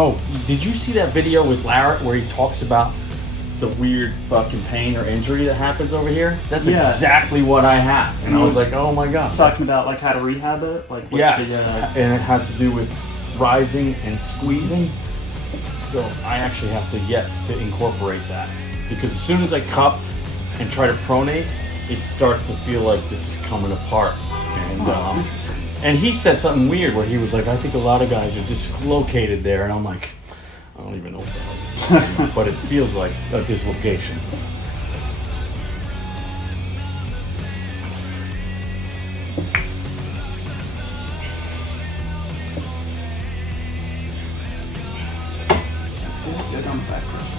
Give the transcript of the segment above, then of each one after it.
Oh, did you see that video with Larry where he talks about the weird fucking pain or injury that happens over here? That's exactly what I have. And I was like, oh my God. Talking about like how to rehab it? Like yes, and it has to do with rising and squeezing. So I actually have to yet to incorporate that. Because as soon as I cup and try to pronate, it starts to feel like this is coming apart. And he said something weird where he was like, I think a lot of guys are dislocated there. And I'm like, I don't even know what that is. But it feels like a dislocation. That's good. Good on the back pressure.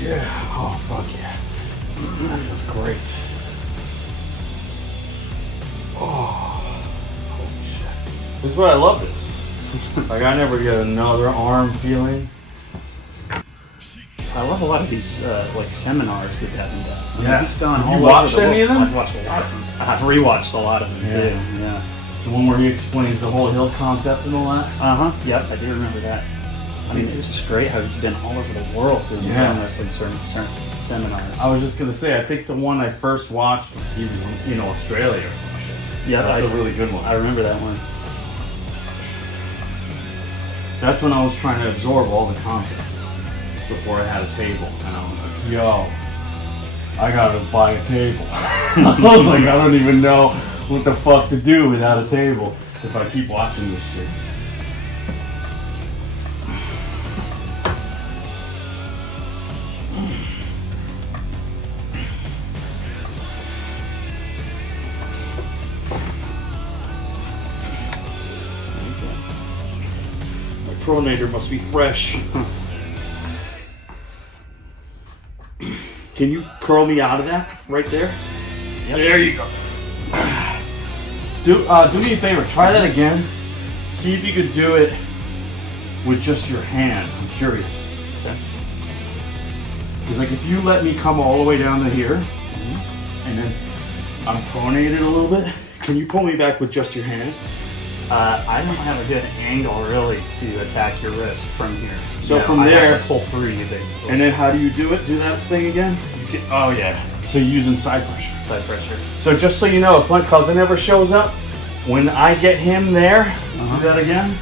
Yeah. Oh, fuck yeah. That feels great. Oh, holy shit. This is what I love this. Like, I never get another arm feeling. I love a lot of these like seminars that Devin does. I mean, Yeah. he's gone Have all you over watched the any of world. them? I've watched a lot of them. I've rewatched a lot of them too. Yeah. The one where he explains the whole hill concept and all that? Yep, I do remember that. I mean, it's just great how he's been all over the world doing his own wrestling certain seminars. I was just going to say, I think the one I first watched was even in Australia or some shit. Yeah, that's a really good one. I remember that one. That's when I was trying to absorb all the concepts before I had a table. And I was like, yo, I got to buy a table. I was like, I don't even know what the fuck to do without a table if I keep watching this shit. My pronator must be fresh. Can you curl me out of that right there? Yep. There you go. Do me a favor. Try that again. See if you could do it with just your hand. I'm curious. Okay. Because like if you let me come all the way down to here, and then I'm pronated a little bit, can you pull me back with just your hand? I don't have a good angle really to attack your wrist from here. So from I there, have to pull through you basically. and then how do you do it? Do that thing again? Oh yeah. So you're using side pressure. Side pressure. So just so you know, if my cousin ever shows up, when I get him there, do that again.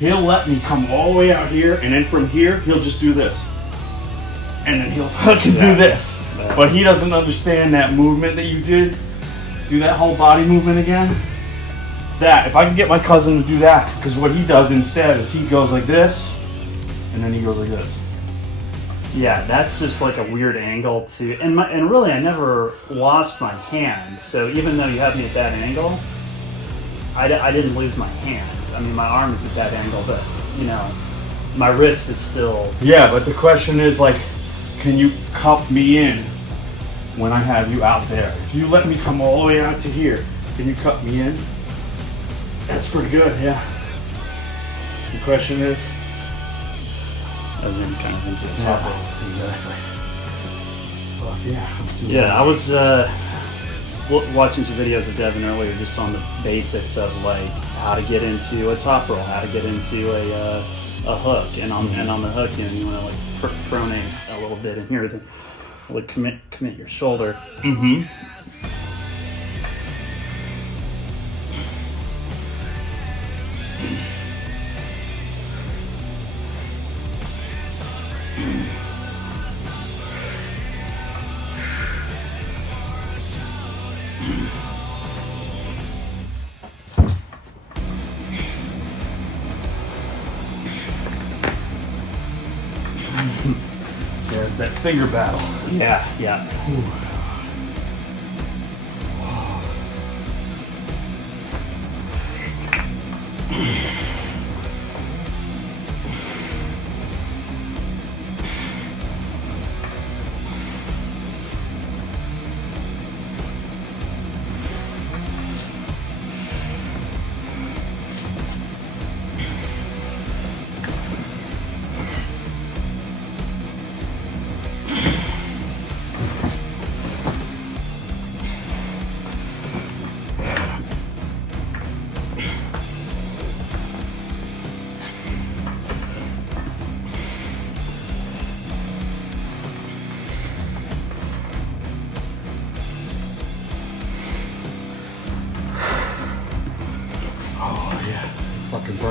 He'll let me come all the way out here, and then from here, he'll just do this. And then he'll fucking do this. But he doesn't understand that movement that you did. Do that whole body movement again. That, if I can get my cousin to do that, because what he does instead is he goes like this, and then he goes like this. Yeah, that's just like a weird angle to, and really I never lost my hand. So even though you have me at that angle, I didn't lose my hand. I mean, my arm is at that angle, but you know, my wrist is still. Yeah, but the question is like, can you cup me in when I have you out there? If you let me come all the way out to here, can you cup me in? That's pretty good, yeah. The question is, And then kind of into the top of it. Exactly. Fuck yeah. Let's do Yeah, I was watching some videos of Devin earlier just on the basics of like how to get into a top roll, how to get into a hook, and on the hook, you want to like pronate a little bit in here, then like commit your shoulder. Mm-hmm. Yeah, it's that finger battle. Yeah, yeah.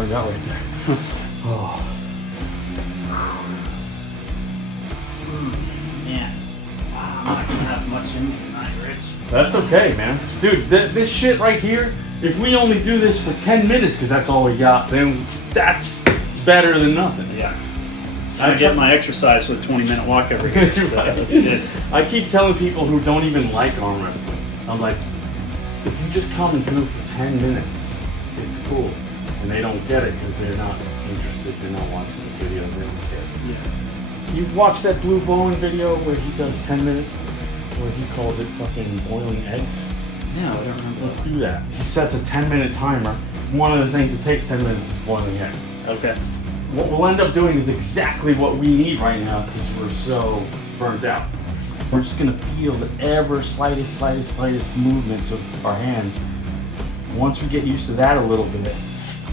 burned out right there. Oh. Man, I'm not gonna have much in me tonight, Rich. That's okay, man. Dude, this shit right here, if we only do this for 10 minutes, because that's all we got, then that's better than nothing. Yeah. I get my exercise with a 20-minute walk every day, so that's good. I keep telling people who don't even like arm wrestling, I'm like, if you just come and do it for 10 minutes, it's cool. And they don't get it because they're not interested, they're not watching the video, they don't care. Yeah. You've watched that Blue Bowen video where he does 10 minutes, where he calls it fucking boiling eggs? No, I don't remember. Let's do that. He sets a 10-minute timer. One of the things that takes 10 minutes is boiling eggs. Okay. What we'll end up doing is exactly what we need right now because we're so burnt out. We're just gonna feel the ever slightest movements of our hands. Once we get used to that a little bit,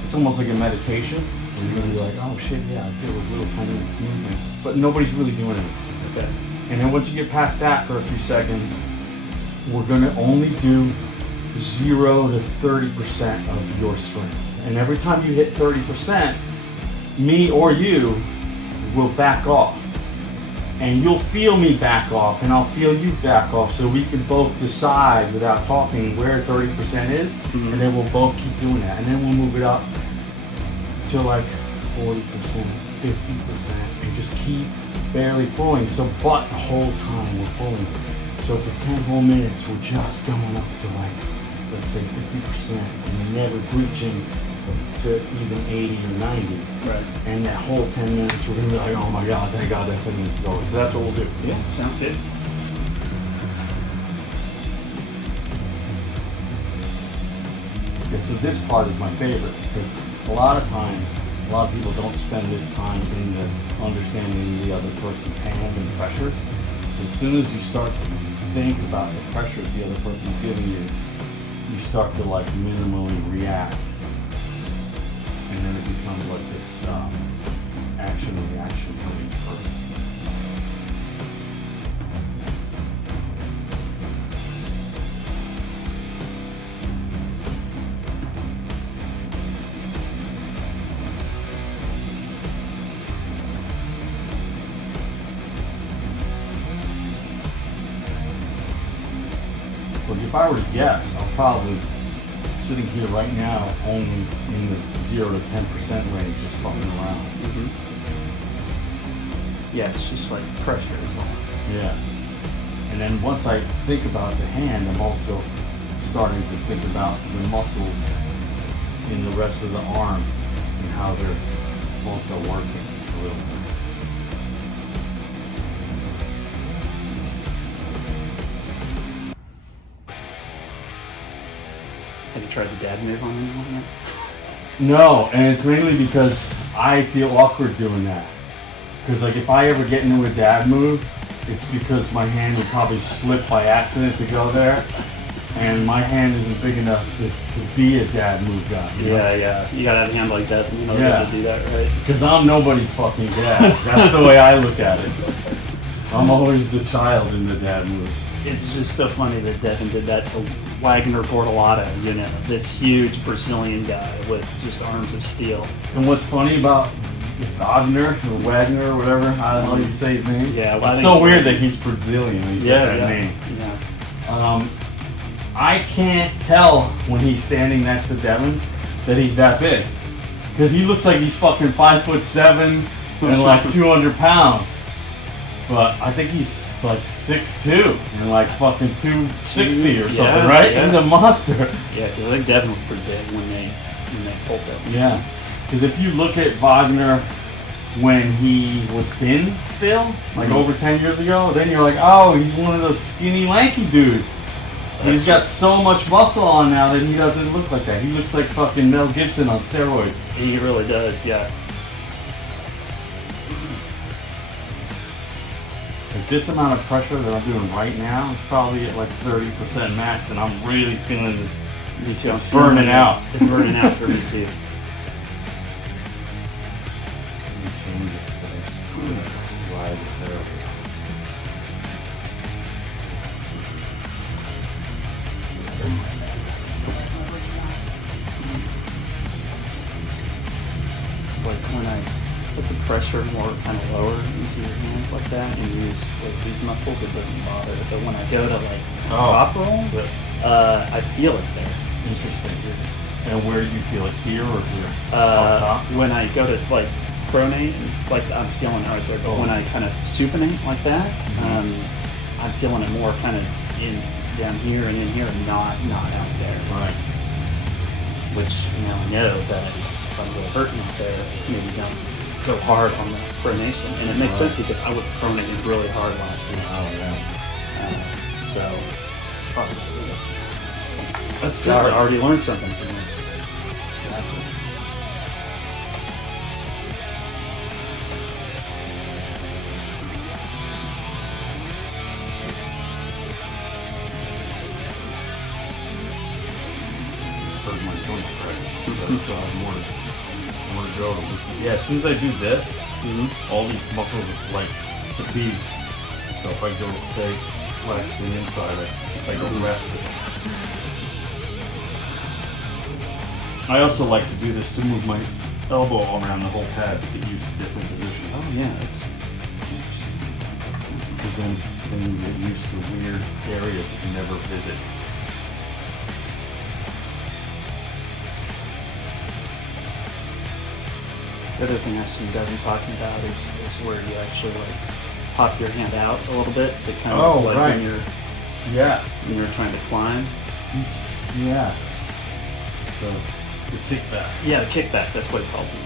it's almost like a meditation. You're gonna be like, oh shit, yeah, I feel those little tiny movements. But nobody's really doing it. Okay. And then once you get past that for a few seconds, we're gonna only do 0 to 30% of your strength. And every time you hit 30%, me or you will back off. And you'll feel me back off, and I'll feel you back off, so we can both decide without talking where 30% is, and then we'll both keep doing that. And then we'll move it up to like 40%, 50%, and just keep barely pulling. So, but the whole time we're pulling. So for 10 whole minutes, we're just going up to like, let's say 50%, and never breaching to even 80 or 90. Right. And that whole 10 minutes, we're gonna be like, oh my God, thank God that 10 minutes is over. So that's what we'll do. Yeah, sounds good. Okay, so this part is my favorite because a lot of times, a lot of people don't spend this time in the understanding the other person's hand and pressures. So as soon as you start to think about the pressures the other person's giving you, you start to like minimally react. And then it becomes like this action and reaction from each person. But if I were to guess, I'm probably sitting here right now only in the 0 to 10% range, just fucking around. Yeah, it's just like pressure as well. Yeah. And then once I think about the hand, I'm also starting to think about the muscles in the rest of the arm and how they're also working a little bit. Have you tried the dad move on anyone yet? No, and it's mainly because I feel awkward doing that. Because like if I ever get into a dad move, it's because my hand would probably slip by accident to go there, and my hand isn't big enough to be a dad move guy. You know? Yeah. You gotta have a hand like that. You know Yeah. how to do that, right? Because I'm nobody's fucking dad. That's the way I look at it. I'm always the child in the dad move. It's just so funny that Devin did that to Wagner Bortolotto, you know, this huge Brazilian guy with just arms of steel. And what's funny about Wagner or Wagner or whatever, I don't know how you say his name. Yeah, well, I it's think so weird that he's Brazilian. He's got that name. Yeah. I can't tell when he's standing next to Devin that he's that big. Because he looks like he's fucking 5'7" and like 200 pounds. But I think he's like 6'2" and like fucking 260 or something, right? Yeah. He's a monster. Yeah, because I think Devin was pretty big when they pulled him. Yeah. Because if you look at Wagner when he was thin still, like over 10 years ago, then you're like, oh, he's one of those skinny, lanky dudes. He's got so much muscle on now that he doesn't look like that. He looks like fucking Mel Gibson on steroids. He really does, yeah. Like this amount of pressure that I'm doing right now is probably at like 30% max, and I'm really feeling it. Me too. I'm Burning out. It's burning out for me too. more kind of lower into your hand like that and use like these muscles, it doesn't bother. But when I go to like top roll, I feel it there. Interesting. And where do you feel it, here or here? Top? When I go to like pronate, it's like I'm feeling it right there. But when I kind of supinate like that, I'm feeling it more kind of in down here and in here, and not out there. Right. Which, you know, I know that if I'm really hurting out there, maybe don't go hard on the pronation. And it makes sense because I was pronating really hard last week. Oh, yeah. So, probably. That's So I already learned something from this. Exactly. Hurt my joints, right? So I have more to go to loosen. Yeah, as soon as I do this, all these muscles like fatigue. So if I go say flex the inside, if I go rest it. I also like to do this to move my elbow around the whole pad to get used to different positions. Oh yeah, it's Because then you get used to weird areas that you never visit. the other thing I've seen Devin talking about is where you actually like pop your hand out a little bit to kind of like right. when you're trying to climb. Yeah. So the kickback. Yeah, the kickback. That's what he calls it.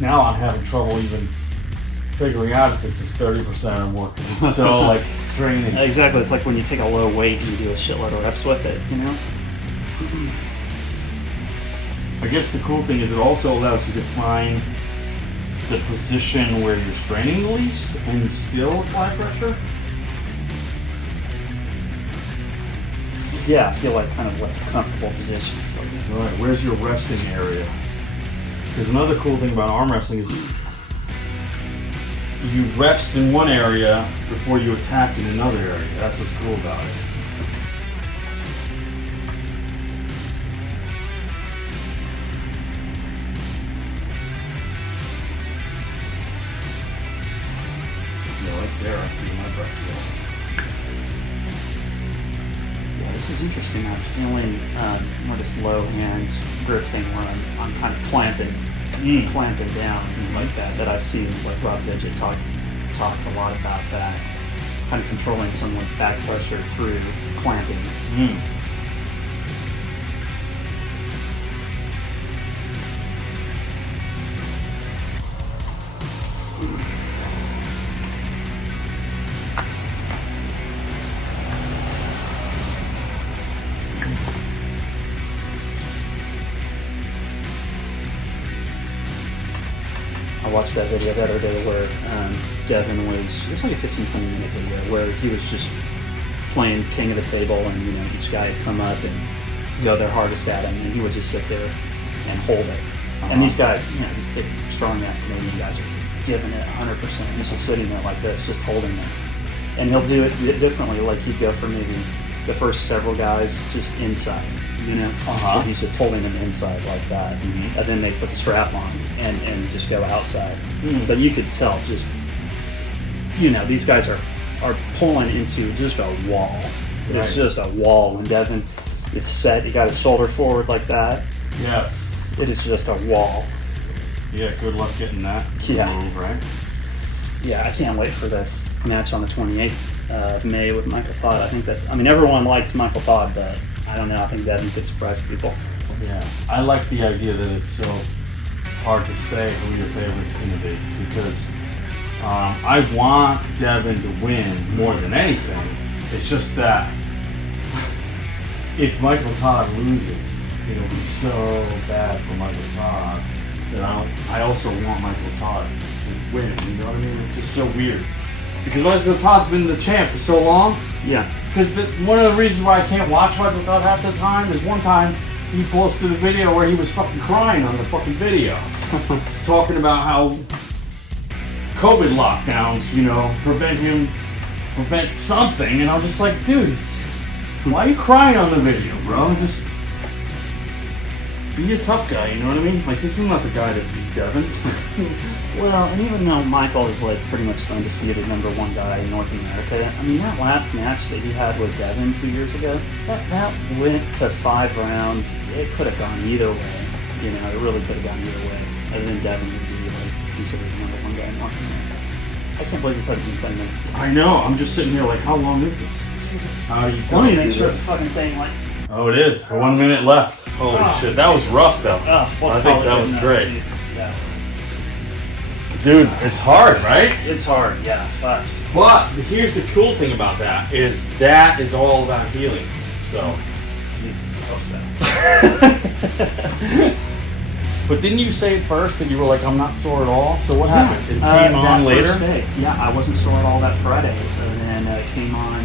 Now I'm having trouble even figuring out if this is 30% or more because it's so like straining. Exactly. It's like when you take a low weight and you do a shitload of reps with it, you know? I guess the cool thing is it also allows you to find the position where you're straining the least and still apply pressure. Yeah, I feel like kind of what's a comfortable position for you. Right, where's your resting area? Because another cool thing about arm wrestling is you rest in one area before you attack in another area. That's what's cool about it. Yeah, right there, I feel my breath. Yeah, this is interesting. I'm feeling more this low hand grip thing where I'm kind of clamping down like that. That I've seen like Rob Digit talk a lot about that, kind of controlling someone's back pressure through clamping. I watched that video the other day where Devin it was like a 15-20 minute video where he was just playing king of the table, and you know each guy would come up and go their hardest at him, and he would just sit there and hold it. And these guys, you know, big, strong-ass Canadian guys are just giving it 100%. He's just sitting there like this, just holding it. And he'll do it differently. Like he'd go for maybe the first several guys just inside, you know? So he's just holding them inside like that. And then they put the strap on and just go outside. But you could tell just, you know, these guys are pulling into just a wall. It's just a wall. When Devin is set, he got his shoulder forward like that. Yes. It is just a wall. Yeah, good luck getting that move, right? Yeah, I can't wait for this match on the 28th of May with Michael Todd. I think everyone likes Michael Todd, but I don't know, I think Devin could surprise people. Yeah, I like the idea that it's so hard to say who your favorite's going to be, because I want Devin to win more than anything. It's just that if Michael Todd loses, it'll be so bad for Michael Todd that I also want Michael Todd to win. You know what I mean? It's just so weird. Because Michael Todd's been the champ for so long. Yeah. Because one of the reasons why I can't watch Michael Todd half the time is one time he posted a video where he was fucking crying on the fucking video. Talking about how COVID lockdowns, prevent something. And I'm just like, dude, why are you crying on the video, bro? Just be a tough guy, you know what I mean? Like, this is not the guy that beat Devin. Well, and even though Michael is like pretty much the undisputed #1 guy in North America, I mean, that last match that he had with Devin 2 years ago, that went to 5 rounds. It could have gone either way. It really could have gone either way. Other than Devin would be like considered the #1 guy in North America. I can't believe this had been 10 minutes. I know. I'm just sitting here like, how long is this? Jesus. How do you Let me make sure the fucking thing like. Oh, it is. 1 minute left. Holy shit. That was rough, though. I think that was great. Yeah. Dude, it's hard, right? It's hard, yeah. Fuck. But here's the cool thing about that is all about healing. So, Jesus, I hope so. But didn't you say at first that you were like, I'm not sore at all? So what happened? It came on later? First day. Yeah, I wasn't sore at all that Friday, and then it came on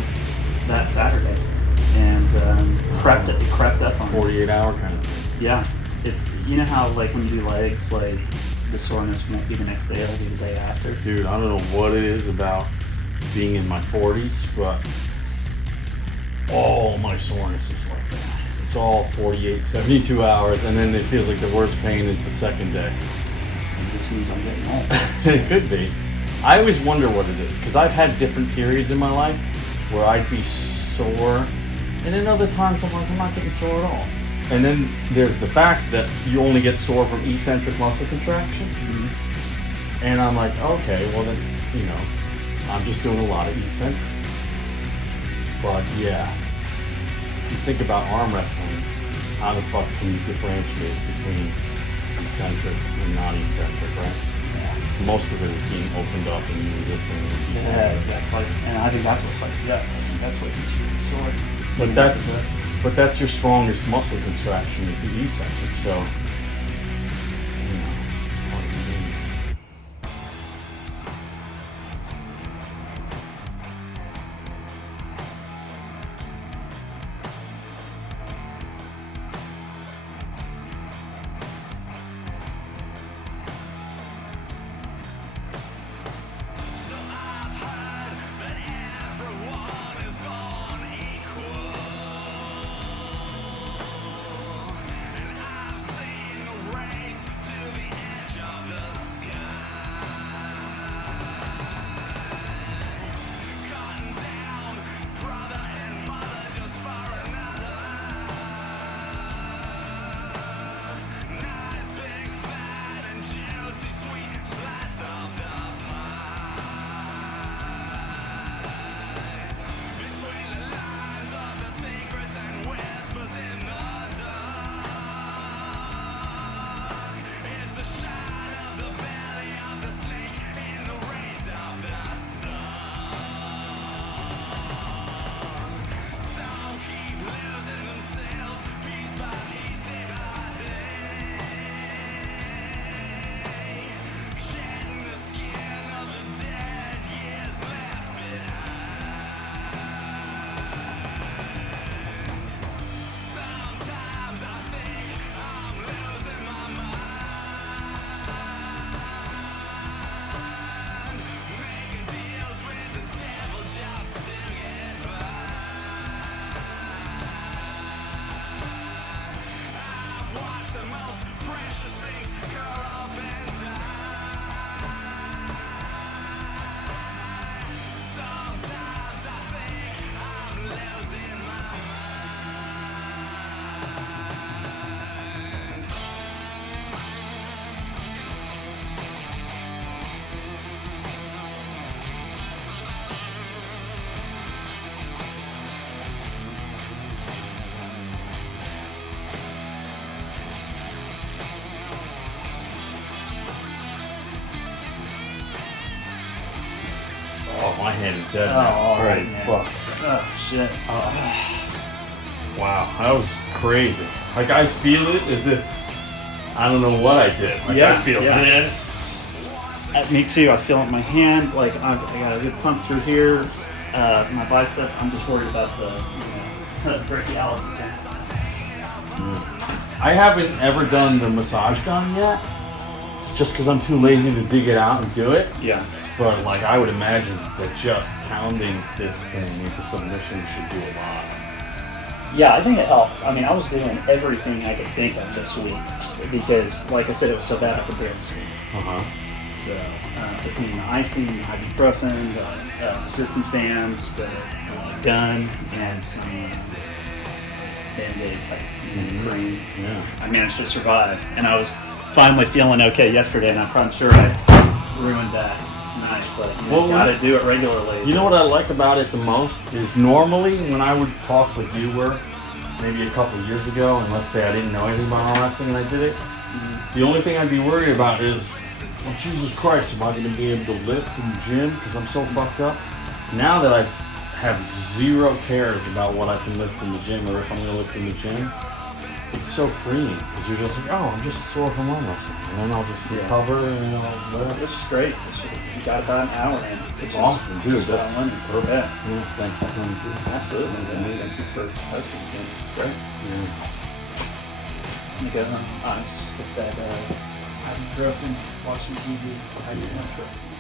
that Saturday, and it crept up on 48-hour kind of thing. Yeah, it's how like when you do legs, like the soreness won't be the next day; it'll be the day after. Dude, I don't know what it is about being in my 40s, but all my soreness is like that. It's all 48, 72 hours, and then it feels like the worst pain is the second day. It just means I'm getting old. It could be. I always wonder what it is, because I've had different periods in my life where I'd be sore, and then other times I'm like, I'm not getting sore at all. And then there's the fact that you only get sore from eccentric muscle contraction. Mm-hmm. And I'm like, okay, well then, I'm just doing a lot of eccentric. But yeah, if you think about arm wrestling, how the fuck can you differentiate between eccentric and non-eccentric, right? Yeah. Most of it is being opened up and you resisting it. Yeah, exactly. And I think that's what fucks it up. I think that's what gets you sore. But that's your strongest muscle contraction is the eccentric. So, it's part of the game. Oh, my hand is dead now. Alright, fuck. Oh, shit. Wow, that was crazy. Like, I feel it as if I don't know what I did. Like, I feel this. Me too. I feel it in my hand. Like, I got a good pump through here. My biceps, I'm just worried about the brachialis. I haven't ever done the massage gun yet. just because I'm too lazy to dig it out and do it. Yeah. But like I would imagine that just pounding this thing into submission should do a lot. Yeah, I think it helps. I mean, I was doing everything I could think of this week because, like I said, it was so bad I could barely see. So between the icing, the ibuprofen, the resistance bands, the gun, and some Band-Aid type cream, I managed to survive. And I was finally feeling okay yesterday, and I'm sure I ruined that tonight. But you gotta do it regularly. You know what I like about it the most is normally when I would talk like you were, maybe a couple of years ago, and let's say I didn't know anything about arm wrestling and I did it, the only thing I'd be worried about is, oh, Jesus Christ, am I going to be able to lift in the gym because I'm so fucked up? Now that I have zero cares about what I can lift in the gym or if I'm going to lift in the gym, it's so freeing because you're just like, oh, I'm just sore from arm wrestling, and then I'll just recover and whatever. This is great. You got about an hour in. It's awesome, dude. That's perfect. Yeah, thanks for coming through. Absolutely. Thank you for hosting. This is great. Let me go home. Ice. Get that ibuprofen. Watch some TV.